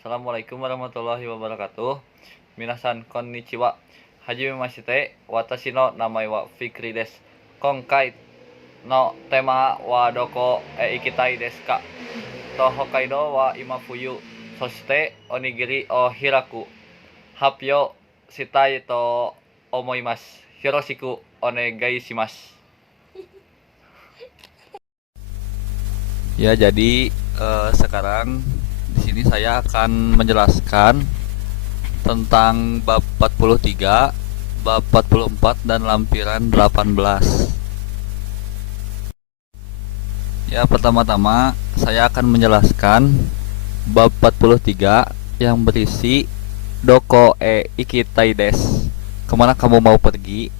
Assalamualaikum warahmatullahi wabarakatuh. Minasan konnichiwa. Hajime mashite. Watashi no namae wa Fikri desu. Konkai no tema wa doko ikitai desu ka? To Hokkaido wa ima fuyu. Soshite onigiri o hiraku. Happyo shitai to omoimasu. Yoroshiku onegai shimasu. Ya, jadi sekarang di sini saya akan menjelaskan tentang bab 43, bab 44 dan lampiran 18. Ya, pertama-tama saya akan menjelaskan bab 43 yang berisi doko ikitai desu. Kemana kamu mau pergi?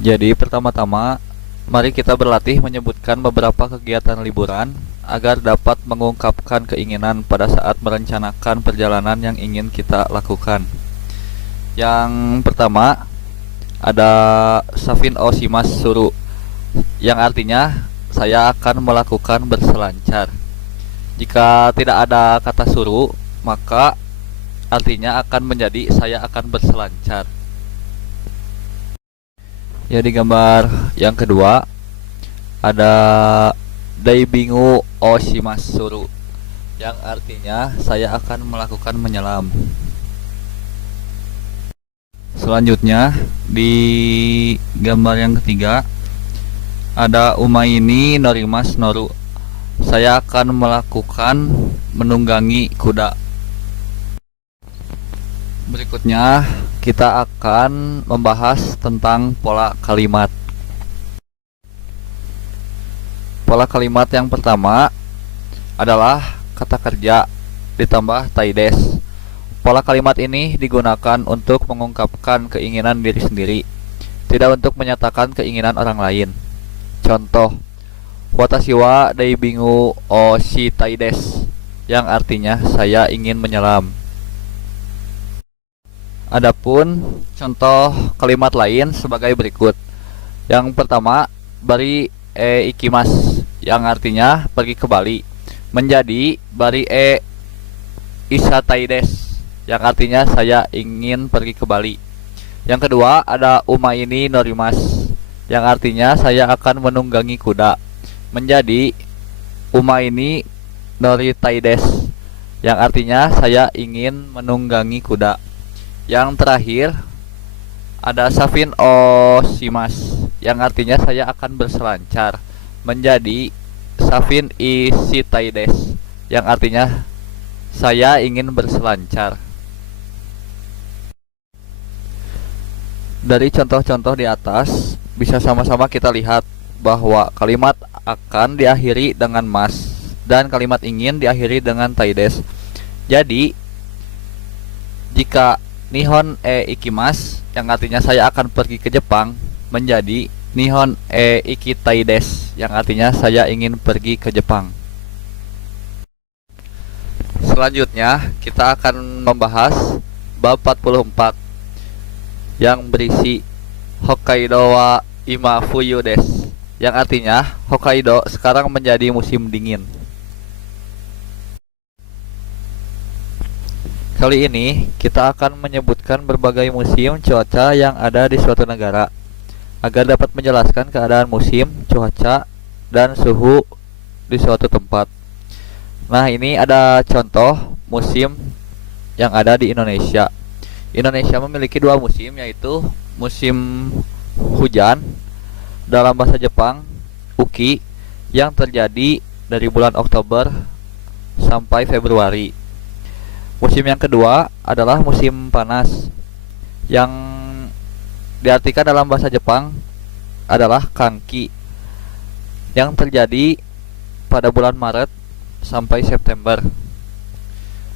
Jadi pertama-tama mari kita berlatih menyebutkan beberapa kegiatan liburan agar dapat mengungkapkan keinginan pada saat merencanakan perjalanan yang ingin kita lakukan. Yang pertama ada Safin Oshimas Suru, yang artinya saya akan melakukan berselancar. Jika tidak ada kata suru, maka artinya akan menjadi saya akan berselancar. Ya, di gambar yang kedua ada Daibingu Oshimasuru, yang artinya saya akan melakukan menyelam. Selanjutnya di gambar yang ketiga ada Umaini Norimas Noru, saya akan melakukan menunggangi kuda. Berikutnya kita akan membahas tentang pola kalimat. Pola kalimat yang pertama adalah kata kerja ditambah taides. Pola kalimat ini digunakan untuk mengungkapkan keinginan diri sendiri, tidak untuk menyatakan keinginan orang lain. Contoh, watashi wa daibingu o shitai desu, yang artinya saya ingin menyelam. Adapun contoh kalimat lain sebagai berikut. Yang pertama, bari ikimasu, yang artinya pergi ke Bali, menjadi bari isatai desu, yang artinya saya ingin pergi ke Bali. Yang kedua ada umaini norimasu, yang artinya saya akan menunggangi kuda, menjadi umaini noritai desu, yang artinya saya ingin menunggangi kuda. Yang terakhir ada Safin Oshimas, yang artinya saya akan berselancar, menjadi Safin Ishitai desu, yang artinya saya ingin berselancar. Dari contoh-contoh di atas bisa sama-sama kita lihat bahwa kalimat akan diakhiri dengan mas dan kalimat ingin diakhiri dengan taides. Jadi jika Nihon ikimasu, yang artinya saya akan pergi ke Jepang, menjadi Nihon ikitai desu, yang artinya saya ingin pergi ke Jepang. Selanjutnya kita akan membahas bab 44 yang berisi Hokkaido wa ima fuyu desu, yang artinya Hokkaido sekarang menjadi musim dingin. Kali ini kita akan menyebutkan berbagai musim cuaca yang ada di suatu negara agar dapat menjelaskan keadaan musim, cuaca, dan suhu di suatu tempat. Nah, ini ada contoh musim yang ada di Indonesia. Indonesia memiliki dua musim, yaitu musim hujan dalam bahasa Jepang uki, yang terjadi dari bulan Oktober sampai Februari. Musim yang kedua adalah musim panas, yang diartikan dalam bahasa Jepang adalah kanki, yang terjadi pada bulan Maret sampai September.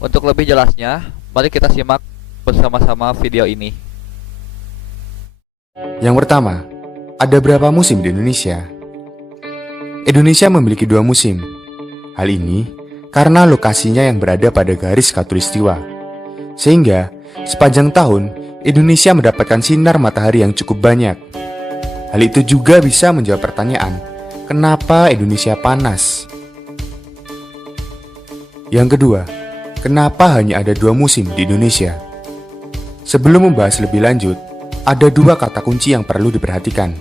Untuk lebih jelasnya, mari kita simak bersama-sama video ini. Yang pertama, ada berapa musim di Indonesia? Indonesia memiliki dua musim. Hal ini karena lokasinya yang berada pada garis khatulistiwa, sehingga sepanjang tahun Indonesia mendapatkan sinar matahari yang cukup banyak. Hal itu juga bisa menjawab pertanyaan, kenapa Indonesia panas? Yang kedua, kenapa hanya ada 2 musim di Indonesia? Sebelum membahas lebih lanjut, ada 2 kata kunci yang perlu diperhatikan.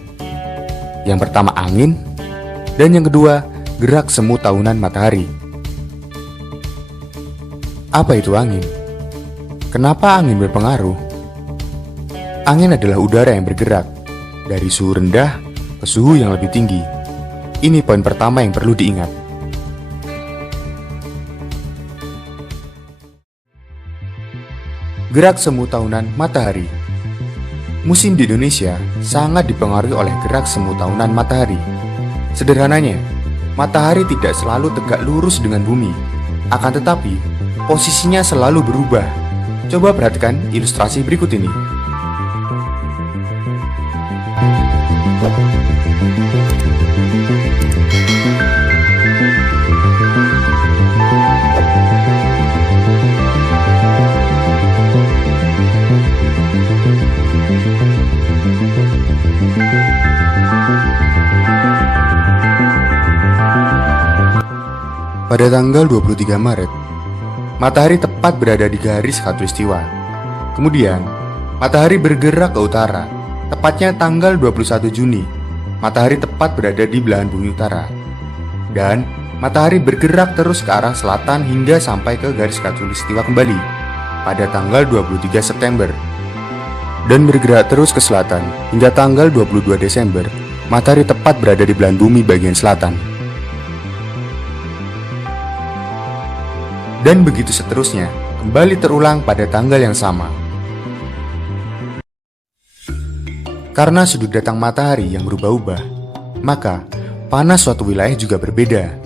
Yang pertama angin, dan yang kedua gerak semu tahunan matahari. Apa itu angin? Kenapa angin berpengaruh? Angin adalah udara yang bergerak dari suhu rendah ke suhu yang lebih tinggi. Ini poin pertama yang perlu diingat. Gerak semu tahunan matahari. Musim di Indonesia sangat dipengaruhi oleh gerak semu tahunan matahari. Sederhananya, matahari tidak selalu tegak lurus dengan bumi, akan tetapi posisinya selalu berubah. Coba perhatikan ilustrasi berikut ini. Pada tanggal 23 Maret, matahari tepat berada di garis khatulistiwa. Kemudian, matahari bergerak ke utara. Tepatnya tanggal 21 Juni, matahari tepat berada di belahan bumi utara. Dan matahari bergerak terus ke arah selatan hingga sampai ke garis khatulistiwa kembali pada tanggal 23 September. Dan bergerak terus ke selatan hingga tanggal 22 Desember, matahari tepat berada di belahan bumi bagian selatan. Dan begitu seterusnya, kembali terulang pada tanggal yang sama. Karena sudut datang matahari yang berubah-ubah, maka panas suatu wilayah juga berbeda.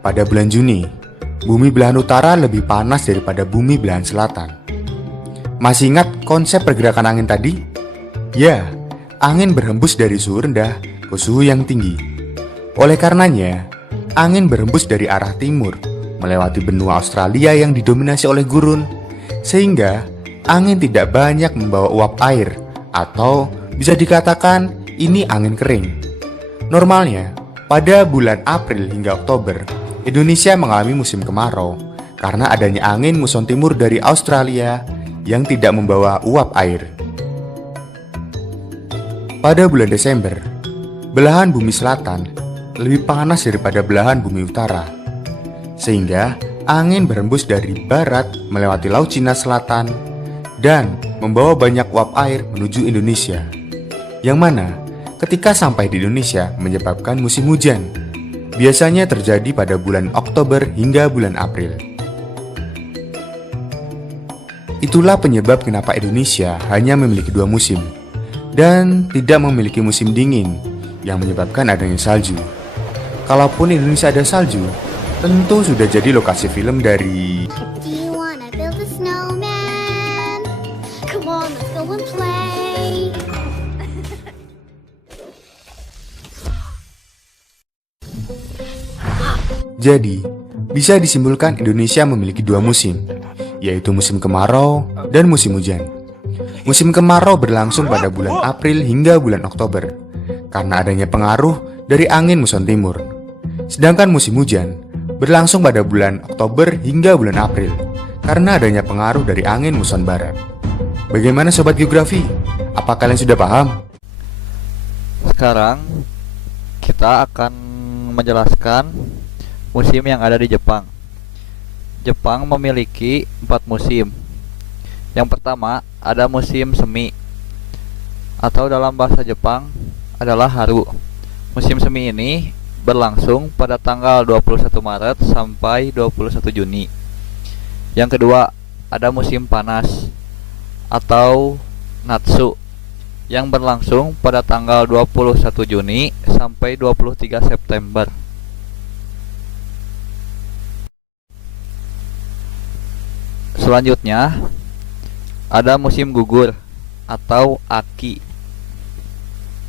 Pada bulan Juni, bumi belahan utara lebih panas daripada bumi belahan selatan. Masih ingat konsep pergerakan angin tadi? Ya, angin berhembus dari suhu rendah ke suhu yang tinggi. Oleh karenanya, angin berhembus dari arah timur, melewati benua Australia yang didominasi oleh gurun, sehingga angin tidak banyak membawa uap air, atau bisa dikatakan ini angin kering. Normalnya, pada bulan April hingga Oktober, Indonesia mengalami musim kemarau karena adanya angin muson timur dari Australia yang tidak membawa uap air. Pada bulan Desember, belahan bumi selatan lebih panas daripada belahan bumi utara, sehingga angin berhembus dari barat melewati Laut Cina Selatan dan membawa banyak uap air menuju Indonesia, yang mana ketika sampai di Indonesia menyebabkan musim hujan. Biasanya terjadi pada bulan Oktober hingga bulan April. Itulah penyebab kenapa Indonesia hanya memiliki 2 musim dan tidak memiliki musim dingin yang menyebabkan adanya salju. Kalaupun Indonesia ada salju, tentu sudah jadi lokasi film dari Do you wanna build a snowman? Come on, let's go and play. Jadi, bisa disimpulkan Indonesia memiliki 2 musim, yaitu musim kemarau dan musim hujan. Musim kemarau berlangsung pada bulan April hingga bulan Oktober, karena adanya pengaruh dari angin muson timur. Sedangkan musim hujan berlangsung pada bulan Oktober hingga bulan April, karena adanya pengaruh dari angin muson barat. Bagaimana Sobat Geografi? Apa kalian sudah paham? Sekarang kita akan menjelaskan musim yang ada di Jepang. Jepang memiliki 4 musim. Yang pertama ada musim semi, atau dalam bahasa Jepang adalah haru. Musim semi ini berlangsung pada tanggal 21 Maret sampai 21 Juni. Yang kedua ada musim panas atau natsu, yang berlangsung pada tanggal 21 Juni sampai 23 September. Selanjutnya ada musim gugur atau aki,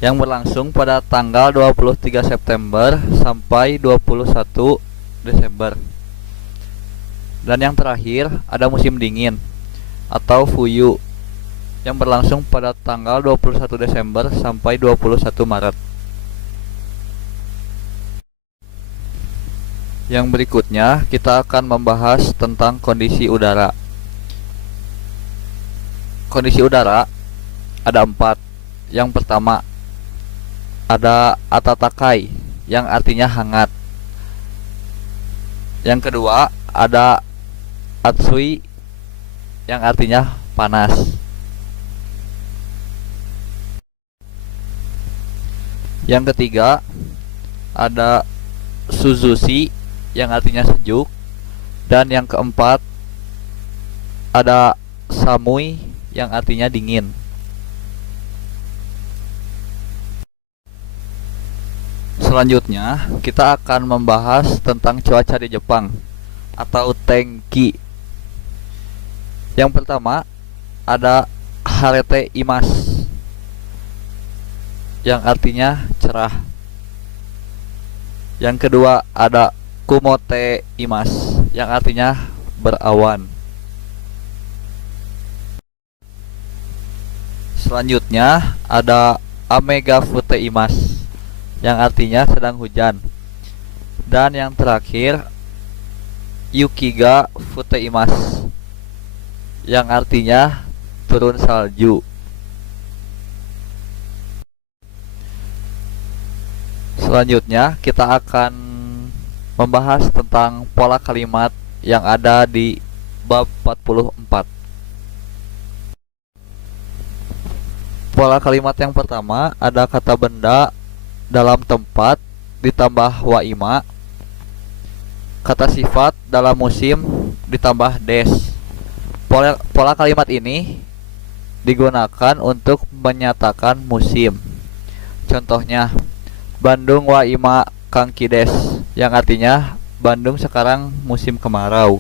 yang berlangsung pada tanggal 23 September sampai 21 Desember. Dan yang terakhir ada musim dingin atau fuyu, yang berlangsung pada tanggal 21 Desember sampai 21 Maret. Yang berikutnya kita akan membahas tentang kondisi udara. Kondisi udara ada 4. Yang pertama ada atatakai yang artinya hangat. Yang kedua ada atsui yang artinya panas. Yang ketiga ada suzushi yang artinya sejuk. Dan yang keempat ada samui yang artinya dingin. Selanjutnya kita akan membahas tentang cuaca di Jepang atau tenki. Yang pertama ada harete imas yang artinya cerah. Yang kedua ada kumote imas yang artinya berawan. Selanjutnya ada amega fute imas yang artinya sedang hujan. Dan yang terakhir yukiga fute imas yang artinya turun salju. Selanjutnya kita akan membahas tentang pola kalimat yang ada di bab 44. Pola kalimat yang pertama ada kata benda dalam tempat ditambah waima, kata sifat dalam musim ditambah des. Pola kalimat ini digunakan untuk menyatakan musim. Contohnya Bandung wa ima kangkides yang artinya Bandung sekarang musim kemarau.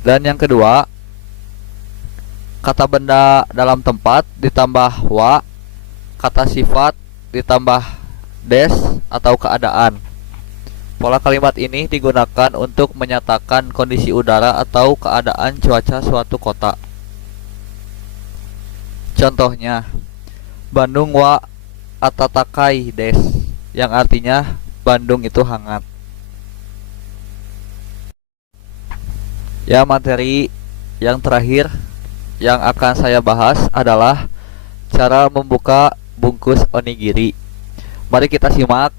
Dan yang kedua kata benda dalam tempat ditambah wa, kata sifat ditambah des atau keadaan. Pola kalimat ini digunakan untuk menyatakan kondisi udara atau keadaan cuaca suatu kota. Contohnya Bandung wa atatakai des yang artinya Bandung itu hangat. Ya, materi yang terakhir yang akan saya bahas adalah cara membuka bungkus onigiri. Mari kita simak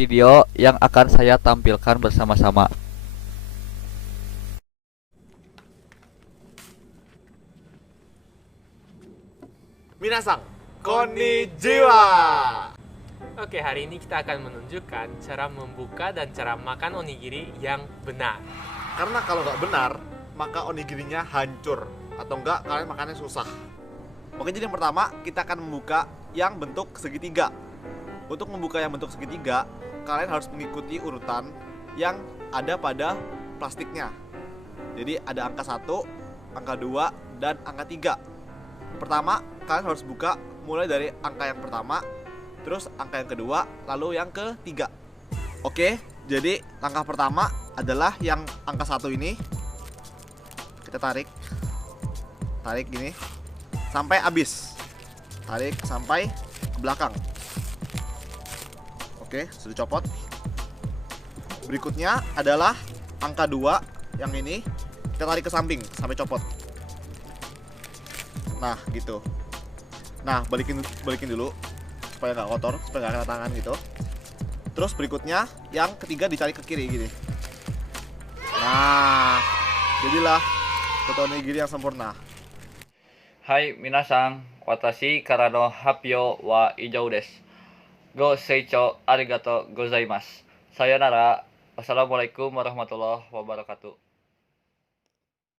video yang akan saya tampilkan bersama-sama. Minasang, konnichiwa. Oke, hari ini kita akan menunjukkan cara membuka dan cara makan onigiri yang benar. Karena kalau nggak benar, maka onigirinya hancur atau enggak kalian makannya susah. Oke, jadi yang pertama kita akan membuka yang bentuk segitiga. Untuk membuka yang bentuk segitiga, kalian harus mengikuti urutan yang ada pada plastiknya. Jadi ada angka 1, angka 2, dan angka 3. Pertama, kalian harus buka mulai dari angka yang pertama, terus angka yang kedua, lalu yang ketiga. Oke, jadi langkah pertama adalah yang angka 1 ini. Kita tarik gini sampai habis. Tarik sampai ke belakang. Oke, sudah copot. Berikutnya adalah angka 2 yang ini. Kita tarik ke samping sampai copot. Nah, gitu. Nah, balikin dulu supaya nggak kotor, supaya nggak kena tangan gitu. Terus berikutnya yang ketiga ditarik ke kiri gini. Nah, jadilah soto onigiri yang sempurna. Hai minasang, watashi kara no happyo wa ijou desu. Go seicho arigato gozaimasu. Sayonara. Wassalamualaikum warahmatullahi wabarakatuh.